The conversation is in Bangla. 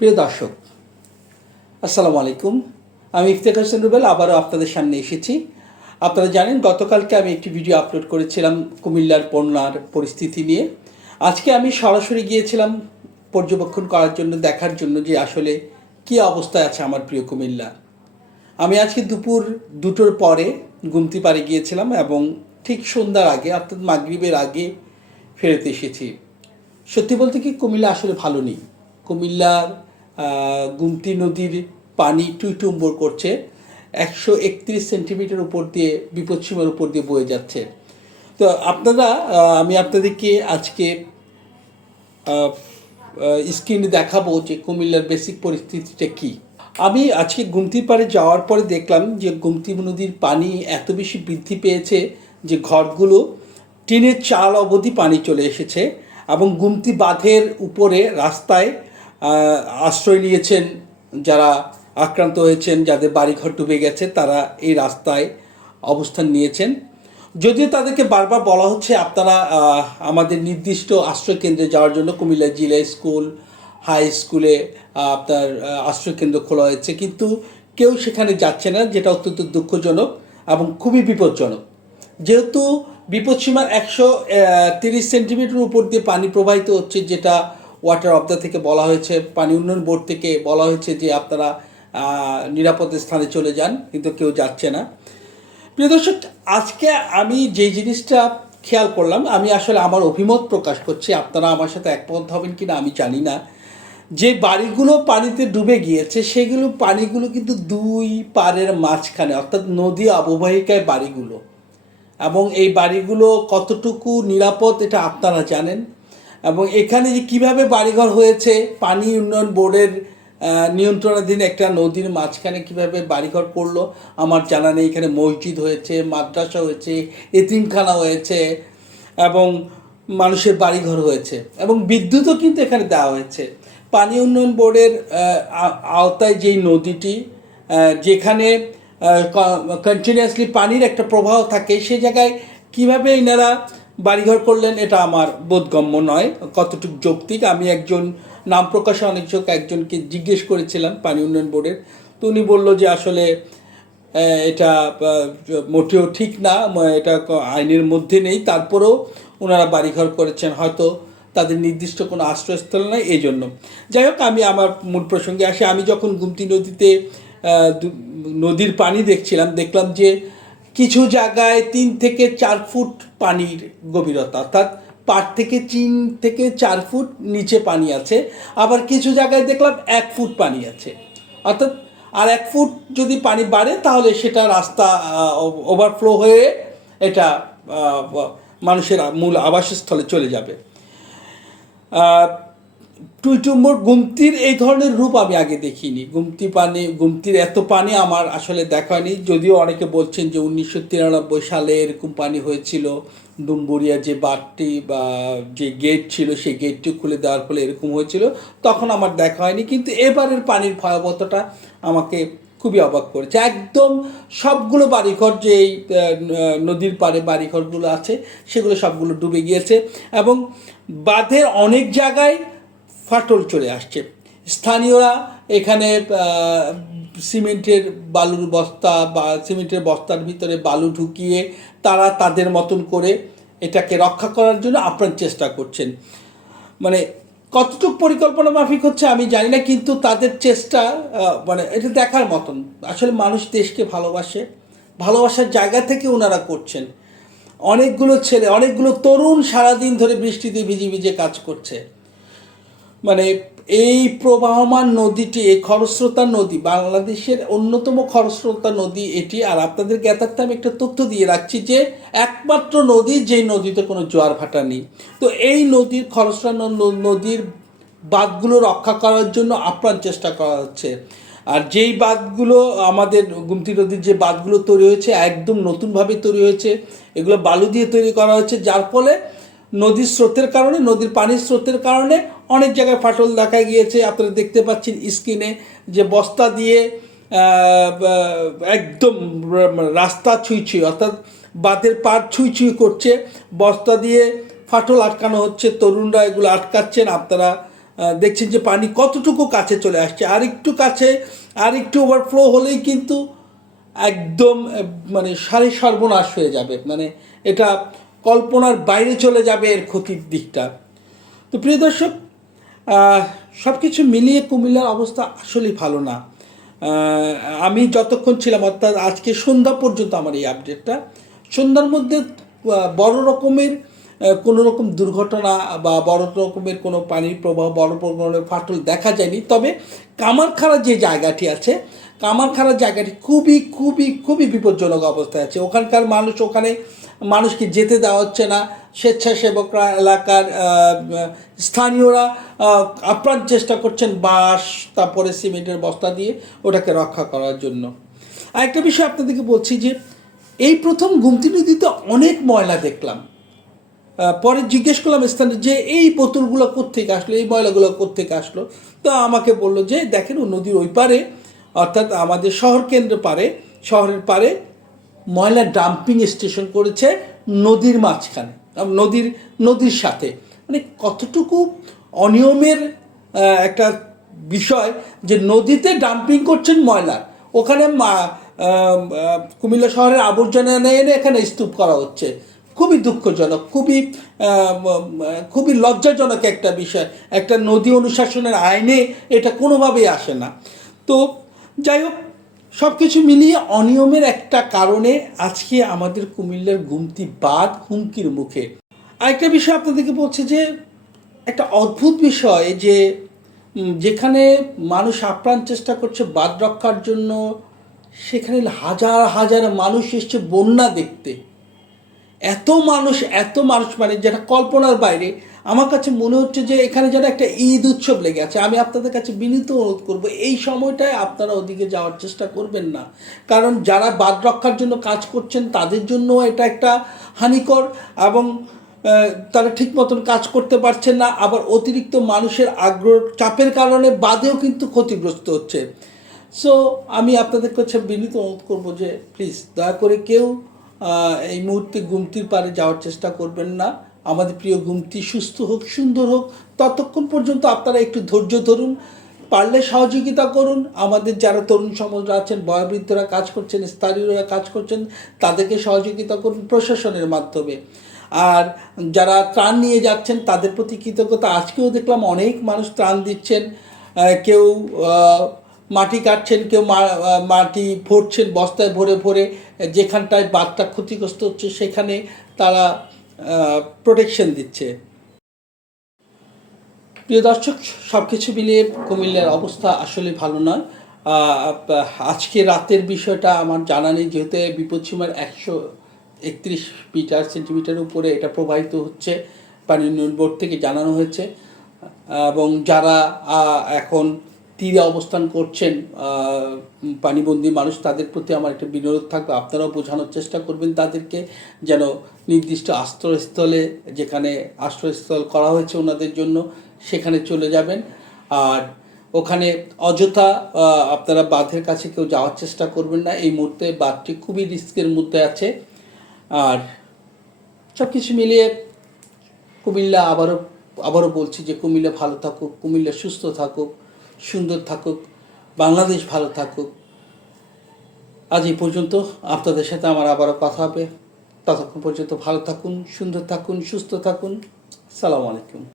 প্রিয় দর্শক, আসসালামু আলাইকুম। আমি ইফতেখার হোসেন রুবেল, আবারও আপনাদের সামনে এসেছি। আপনারা জানেন, গতকালকে আমি একটি ভিডিও আপলোড করেছিলাম কুমিল্লার বন্যার পরিস্থিতি নিয়ে। আজকে আমি সরাসরি গিয়েছিলাম পর্যবেক্ষণ করার জন্য, দেখার জন্য যে আসলে কী অবস্থায় আছে আমার প্রিয় কুমিল্লা। আমি আজকে দুপুর দুটোর পরে গুমতি পাড়ে গিয়েছিলাম এবং ঠিক সন্ধ্যার আগে, অর্থাৎ মাগরিবের আগে ফেরত এসেছি। সত্যি বলতে কি, কুমিল্লা আসলে ভালো নেই। কুমিল্লার গুমতি নদীর পানি টুইটুম্বর করছে। একশো একত্রিশ সেন্টিমিটার উপর দিয়ে বিপদসীমার উপর দিয়ে বয়ে যাচ্ছে। তো আপনারা আমি আপনাদেরকে আজকে স্ক্রিনে দেখাবো যে কুমিল্লার বেসিক পরিস্থিতিটা কি। আমি আজকে গুমতি পাড়ে যাওয়ার পরে দেখলাম যে গুমতি নদীর পানি এত বেশি বৃদ্ধি পেয়েছে যে ঘরগুলো টিনের চাল অবধি পানি চলে এসেছে এবং গুমতি বাঁধের উপরে রাস্তায় আশ্রয় নিয়েছেন, যারা আক্রান্ত হয়েছেন, যাদের বাড়িঘর ডুবে গেছে, তারা এই রাস্তায় অবস্থান নিয়েছেন। যদিও তাদেরকে বারবার বলা হচ্ছে, আপনারা আমাদের নির্দিষ্ট আশ্রয় কেন্দ্রে যাওয়ার জন্য কুমিল্লা জিলা স্কুল, হাই স্কুলে আপনার আশ্রয় কেন্দ্র খোলা হয়েছে। কিন্তু কেউ সেখানে যাচ্ছে না, যেটা অত্যন্ত দুঃখজনক এবং খুবই বিপজ্জনক। যেহেতু বিপদসীমার একশো তিরিশ সেন্টিমিটার উপর দিয়ে পানি প্রবাহিত হচ্ছে, যেটা ওয়াটার অবদা থেকে বলা হয়েছে, পানি উন্নয়ন বোর্ড থেকে বলা হয়েছে যে আপনারা নিরাপদ স্থানে চলে যান, কিন্তু কেউ যাচ্ছে না। প্রিয় দর্শক, আজকে আমি যে জিনিসটা খেয়াল করলাম, আমি আসলে আমার অভিমত প্রকাশ করছি, আপনারা আমার সাথে একমত হবেন কিনা আমি জানি না। যে বাড়িগুলো পানিতে ডুবে গিয়েছে, সেগুলো পানিগুলো কিন্তু দুই পারের মাঝখানে, অর্থাৎ নদী অববাহিকায় বাড়িগুলো। এবং এই বাড়িগুলো কতটুকু নিরাপদ, এটা আপনারা জানেন। এবং এখানে যে কীভাবে বাড়িঘর হয়েছে, পানি উন্নয়ন বোর্ডের নিয়ন্ত্রণাধীন একটা নদীর মাঝখানে কীভাবে বাড়িঘর করল, আমার জানা নেই। এখানে মসজিদ হয়েছে, মাদ্রাসা হয়েছে, এতিমখানা হয়েছে এবং মানুষের বাড়িঘর হয়েছে এবং বিদ্যুৎও কিন্তু এখানে দেওয়া হয়েছে। পানি উন্নয়ন বোর্ডের আওতায় যেই নদীটি যেখানে কন্টিনিউয়াসলি পানির একটা প্রবাহ থাকে, সে জায়গায় কীভাবে এনারা বাড়িঘর করলেন, এটা আমার বোধগম্য নয়। কতটুকু যৌক্তিক, আমি একজন নাম প্রকাশে অনিচ্ছুক একজনকে জিজ্ঞেস করেছিলাম পানি উন্নয়ন বোর্ডের। তো উনি বলল যে আসলে এটা মোটেও ঠিক না এটা আইনের মধ্যে নেই, তারপরেও ওনারা বাড়িঘর করেছেন, হয়তো তাদের নির্দিষ্ট কোনো আশ্রয়স্থল নয় এই জন্য যাই হোক, আমি আমার মূল প্রসঙ্গে আসি। আমি যখন গুমতি নদীতে নদীর পানি দেখছিলাম, দেখলাম যে কিছু জায়গায় তিন থেকে চার ফুট পানির গভীরতা। অর্থাৎ পাট থেকে তিন থেকে চার ফুট নিচে পানি আছে, আবার কিছু জায়গায় দেখলাম এক ফুট পানি আছে। অর্থাৎ আর এক ফুট যদি পানি বাড়ে, তাহলে সেটা রাস্তা ওভারফ্লো হয়ে এটা মানুষের মূল আবাসস্থলে চলে যাবে। টুইটুম্বর, গুমতির এই ধরনের রূপ আমি আগে দেখিনি। গুমতি পানি, গুমতির এত পানি আমার আসলে দেখা হয়নি। যদিও অনেকে বলছেন যে উনিশশো তিরানব্বই সালে এরকম পানি হয়েছিল। ডুম্বুরিয়া যে বাঁধটি বা যে গেট ছিল, সেই গেটটি খুলে দেওয়ার ফলে এরকম হয়েছিল। তখন আমার দেখা হয়নি, কিন্তু এবারের পানির ভয়াবহতাটা আমাকে খুবই অবাক করেছে। একদম সবগুলো বাড়িঘর যে এই নদীর পাড়ে বাড়িঘরগুলো আছে, সেগুলো সবগুলো ডুবে গিয়েছে। এবং বাঁধের অনেক জায়গায় ফাটল চলে আসছে। স্থানীয়রা এখানে সিমেন্টের বালুর বস্তা বা সিমেন্টের বস্তার ভিতরে বালু ঢুকিয়ে তারা তাদের মতন করে এটাকে রক্ষা করার জন্য আপ্রাণ চেষ্টা করছেন। মানে কতটুকু পরিকল্পনা মাফিক হচ্ছে আমি জানি না, কিন্তু তাদের চেষ্টা মানে এটা দেখার মতন। আসলে মানুষ দেশকে ভালোবাসে, ভালোবাসার জায়গা থেকে ওনারা করছেন। অনেকগুলো ছেলে, অনেকগুলো তরুণ সারাদিন ধরে বৃষ্টিতে ভিজে ভিজে কাজ করছে। মানে এই প্রবাহমান নদীটি, এই খরস্রোতা নদী, বাংলাদেশের অন্যতম খরস্রোতা নদী এটি। আর আপনাদের জ্ঞাতার্থে আমি একটা তথ্য দিয়ে রাখছি যে, একমাত্র নদী যেই নদীতে কোনো জোয়ার ভাটা নেই। তো এই নদীর খরস্রোতা নদীর বাঁধগুলো রক্ষা করার জন্য আপ্রাণ চেষ্টা করা হচ্ছে। আর যেই বাঁধগুলো আমাদের গুমতি নদীর যে বাঁধগুলো তৈরি হয়েছে, একদম নতুনভাবে তৈরি হয়েছে, এগুলো বালু দিয়ে তৈরি করা হয়েছে, যার ফলে নদীর স্রোতের কারণে, নদীর পানির স্রোতের কারণে অনেক জায়গায় ফাটল দেখা গিয়েছে, আপনারা দেখতে পাচ্ছেন স্ক্রিনে যে বস্তা দিয়ে একদম রাস্তা ছুঁই অর্থাৎ বাঁধের পার ছুঁই ছুঁই করছে। বস্তা দিয়ে ফাটল আটকানো হচ্ছে, তরুণরা এগুলো আটকাচ্ছেন। আপনারা দেখছেন যে পানি কতটুকু কাছে চলে আসছে। আর একটু কাছে, আর একটু ওভারফ্লো হলেই কিন্তু একদম মানে সারে সর্বনাশ হয়ে যাবে। মানে এটা কল্পনার বাইরে চলে যাবে এর ক্ষতির দিকটা। তো প্রিয় দর্শক সব কিছু মিলিয়ে কুমিল্লার অবস্থা আসলেই ভালো না। আমি যতক্ষণ ছিলাম, অর্থাৎ আজকে সন্ধ্যা পর্যন্ত আমার এই আপডেটটা সন্ধ্যার মধ্যে বড় রকমের কোনো রকম দুর্ঘটনা বা বড় রকমের কোনো পানির প্রবাহ, বড় রকমের ফাটল দেখা যায়নি। তবে কামারখাড়া যে জায়গাটি আছে, কামারখাড়া জায়গাটি খুবই খুবই খুবই বিপজ্জনক অবস্থায় আছে। ওখানকার মানুষ ওখানে মানুষকে যেতে দেওয়া হচ্ছে না। স্বেচ্ছাসেবকরা এলাকার স্থানীয়রা আপ্রাণ চেষ্টা করছেন বাঁশ, তারপরে সিমেন্টের বস্তা দিয়ে ওটাকে রক্ষা করার জন্য। আরেকটা বিষয় আপনাদেরকে বলছি যে, এই প্রথম গুমতি নদীতে অনেক ময়লা দেখলাম। পরে জিজ্ঞেস করলাম স্থানে যে, এই বোতলগুলো কোত্থেকে আসলো? এই ময়লাগুলো কোত্থেকে আসলো? তো আমাকে বলল যে, দেখেন, ও নদীর ওই পারে, অর্থাৎ আমাদের শহর কেন্দ্র পারে, শহরের পারে ময়লা ডাম্পিং স্টেশন করেছে নদীর মাঝখানে নদীর নদীর সাথে। মানে কতটুকু অনিয়মের একটা বিষয় যে নদীতে ডাম্পিং করছেন ময়লার। ওখানে কুমিল্লা শহরের আবর্জনা এনে এনে এখানে স্তূপ করা হচ্ছে। খুবই দুঃখজনক, খুবই খুবই লজ্জাজনক একটা বিষয়। একটা নদী অনুশাসনের আইনে এটা কোনোভাবেই আসে না। তো যাই হোক সব কিছু মিলিয়ে অনিয়মের একটা কারণে আজকে আমাদের কুমিল্লার গুমতি বাদ হুমকির মুখে। আরেকটা বিষয় আপনাদেরকে বলছে যে, একটা অদ্ভুত বিষয় যে যেখানে মানুষ আপ্রাণ চেষ্টা করছে বাদ রক্ষার জন্য, সেখানে হাজার হাজার মানুষ এসছে বন্যা দেখতে। এত মানুষ এত মানুষ মানে যেটা কল্পনার বাইরে আমার কাছে মনে হচ্ছে যে এখানে যেন একটা ঈদ উৎসব লেগে আছে। আমি আপনাদের কাছে বিনীত অনুরোধ করব, এই সময়টায় আপনারা ওদিকে যাওয়ার চেষ্টা করবেন না। কারণ যারা বাদ রক্ষার জন্য কাজ করছেন, তাদের জন্য এটা একটা হানিকর এবং তারা ঠিক মতন কাজ করতে পারছেন না। আবার অতিরিক্ত মানুষের আগ্রহ চাপের কারণে বাদেও কিন্তু ক্ষতিগ্রস্ত হচ্ছে। সো আমি আপনাদের কাছে বিনীত অনুরোধ করব যে প্লিজ দয়া করে কেউ এই মুহূর্তে গুমতির পারে যাওয়ার চেষ্টা করবেন না। আমাদের প্রিয় গুমতি সুস্থ হোক, সুন্দর হোক, ততক্ষণ পর্যন্ত আপনারা একটু ধৈর্য ধরুন, পারলে সহযোগিতা করুন। আমাদের যারা তরুণ সমাজরা আছেন, বয়োবৃদ্ধরা কাজ করছেন, স্থানীয়রা কাজ করছেন, তাদেরকে সহযোগিতা করুন প্রশাসনের মাধ্যমে। আর যারা ত্রাণ নিয়ে যাচ্ছেন, তাদের প্রতি কৃতজ্ঞতা। আজকেও দেখলাম অনেক মানুষ ত্রাণ দিচ্ছেন। কেউ মাটি কাটছেন, কেউ মাটি ভরছেন, বস্তায় ভরে ভরে, যেখানটায় বাদটা ক্ষতিগ্রস্ত হচ্ছে, সেখানে তারা প্রোটেকশন দিচ্ছে। প্রিয় দর্শক সব কিছু মিলিয়ে কুমিল্লার অবস্থা আসলে ভালো নয়। আজকে রাতের বিষয়টা আমার জানা নেই, যেহেতু বিপদসীমার একশো একত্রিশ মিটার সেন্টিমিটার উপরে এটা প্রবাহিত হচ্ছে পানি উন্নয়ন বোর্ড থেকে জানানো হয়েছে। এবং যারা এখন তীরে অবস্থান করছেন পানিবন্দী মানুষ, তাদের প্রতি আমার একটা বিনোদ থাকবে। আপনারাও বোঝানোর চেষ্টা করবেন তাদেরকে যেন নির্দিষ্ট আশ্রয়স্থলে, যেখানে আশ্রয়স্থল করা হয়েছে ওনাদের জন্য, সেখানে চলে যাবেন। আর ওখানে অযথা আপনারা বাঁধের কাছে কেউ যাওয়ার চেষ্টা করবেন না। এই মুহূর্তে বাঁধটি খুবই রিস্কের মধ্যে আছে। আর সব কিছু মিলিয়ে কুমিল্লা আবারও আবারও বলছি যে কুমিল্লা ভালো থাকুক, কুমিল্লা সুস্থ থাকুক। সুন্দর থাকুক, বাংলাদেশ ভালো থাকুক। আজ এই পর্যন্ত আপনাদের সাথে আমার আবারও কথা হবে। ততক্ষণ পর্যন্ত ভালো থাকুন, সুন্দর থাকুন, সুস্থ থাকুন। সালাম আলাইকুম।